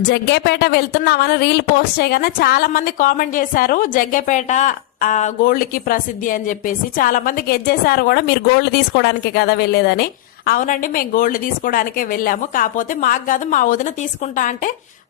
జగ్గేపేట వెళ్తున్నామని reel post చేయగానే చాలా మంది కామెంట్ చేశారు జగ్గేపేట గోల్డ్కి గోల్డ్కి ప్రసిద్ధి అని చెప్పేసి. చాలా మంది గెట్ చేశారు కూడా మీరు గోల్డ్ తీసుకోవడానికే కదా వెళ్ళేదని. అవునండి మేము గోల్డ్ తీసుకోవడానికే వెళ్ళాము. కాకపోతే మాకు కాదు మా వదిన తీసుకుంటా అంటే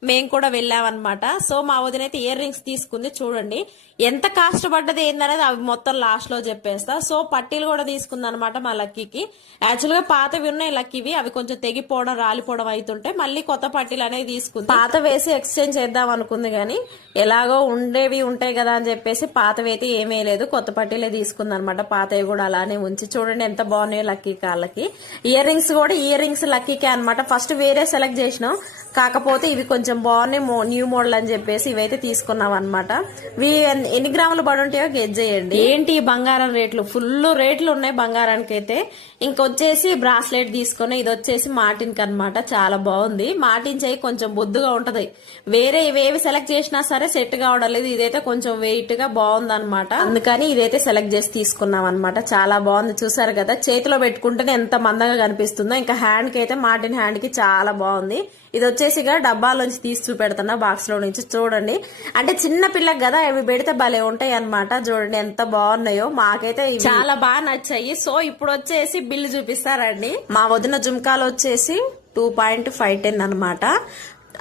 మేము కూడా వెళ్ళామన్నమాట. సో మా వదిన అయితే ఇయర్ రింగ్స్ తీసుకుంది. చూడండి ఎంత కష్టపడ్డది ఏందనేది అవి మొత్తం లాస్ట్లో చెప్పేస్తా. సో పట్టీలు కూడా తీసుకుంది అనమాట మా లక్కీకి. యాక్చువల్గా పాతవి ఉన్నాయి లక్కీవి. అవి కొంచెం తెగిపోవడం రాలిపోవడం అవుతుంటే మళ్ళీ కొత్త పట్టీలు అనేవి తీసుకుంది. పాత వేసి ఎక్స్చేంజ్ చేద్దాం అనుకుంది కానీ ఎలాగో ఉండేవి ఉంటాయి కదా అని చెప్పేసి పాతవి అయితే ఏమీ లేదు. కొత్త పట్టీలే తీసుకుంది అనమాట పాతవి కూడా అలానే ఉంచి చూడండి ఎంత బాగున్నాయో లక్కీ కాళ్ళకి. ఇయర్ రింగ్స్ కూడా ఇయర్ రింగ్స్ లక్కీకే అనమాట ఫస్ట్ వేరే సెలెక్ట్ చేసినాం. కాకపోతే ఇవి కొంచెం బాగున్నాయి మో- న్యూ మోడల్ అని చెప్పేసి ఇవైతే తీసుకున్నాం అనమాట ఇవి ఎన్ని గ్రాములు పడి ఉంటాయో గెజ్ చేయండి. ఏంటి బంగారం రేట్లు? ఫుల్ రేట్లు ఉన్నాయి బంగారానికి అయితే ఇంకొచ్చేసి బ్రాస్లెట్ తీసుకుని ఇది వచ్చేసి మార్టిన్కి అనమాట చాలా బాగుంది. మార్టిన్ చేయి కొంచెం బొద్దుగా ఉంటది. వేరే ఇవేవి సెలెక్ట్ చేసినా సరే సెట్ కావడం లేదు. ఇదైతే కొంచెం వెయిట్గా బాగుంది అనమాట అందుకని ఇదైతే సెలెక్ట్ చేసి తీసుకున్నాం అనమాట చాలా బాగుంది. చూసారు కదా చేతిలో పెట్టుకుంటేనే ఎంత మందంగా కనిపిస్తుందో. ఇంకా హ్యాండ్కి అయితే మార్టిన్ హ్యాండ్కి చాలా బాగుంది. ఇది వచ్చేసిగా డబ్బాలోంచి తీసి చూపెడుతున్నా బాక్స్లో నుంచి. చూడండి. అంటే చిన్న పిల్లకి కదా ఇవి పెడితే భలే ఉంటాయి అన్నమాట. చూడండి ఎంత బాగున్నాయో. మాకైతే చాలా బాగా నచ్చాయి. సో ఇప్పుడు వచ్చేసి బిల్లు చూపిస్తారండి. మా వదిన జుమ్కాలు వచ్చేసి టూ పాయింట్ ఫైవ్ టెన్ అనమాట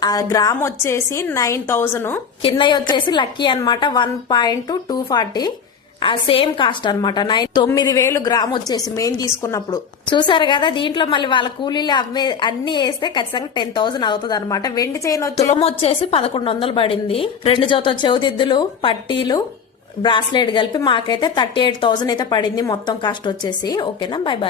ఆ గ్రామ్ వచ్చేసి నైన్ థౌజండ్ కింద వచ్చేసి లక్కీ అన్నమాట. వన్ పాయింట్ టూ ఫార్టీ ఆ సేమ్ కాస్ట్ అనమాట నైన్ తొమ్మిది వేలు గ్రామ్ వచ్చేసి మేము తీసుకున్నప్పుడు. చూసారు కదా దీంట్లో మళ్ళీ వాళ్ళ కూలీలు అమ్మే అన్ని వేస్తే ఖచ్చితంగా టెన్ థౌసండ్ అవుతుంది అనమాట వెండి చైన్ తులం వచ్చేసి పదకొండు వందలు పడింది. రెండు జోత చెవిదిద్దులు పట్టీలు బ్రాస్లెట్ కలిపి మాకైతే థర్టీ ఎయిట్ థౌసండ్ అయితే పడింది మొత్తం కాస్ట్ వచ్చేసి. ఓకేనా? Bye bye